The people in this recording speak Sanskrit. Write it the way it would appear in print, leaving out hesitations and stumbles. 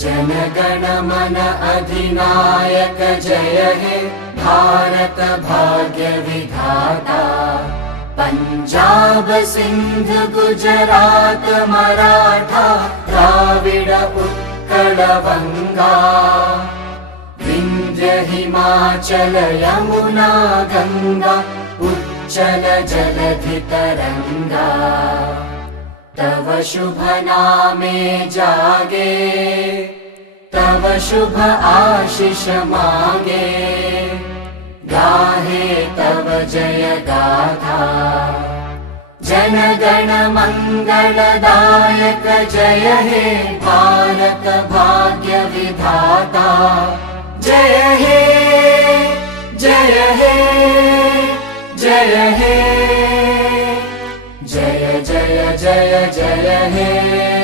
जनगण मन अधिनायक जय हे भारत भाग्य विधाता। पंजाब सिंध गुजरात मराठा द्राविड उत्कल बंगा। विंध्य हिमाचल यमुना गंगा उच्चल जलधि तरंगा। तव शुभ नामे जागे तव शुभ आशीष मांगे। गाहे तव जय गाथा जनगण मंगलदायक जय हे भारत भाग्य विधाता। जय हे जय हे जय हे जय जय जय जय हे।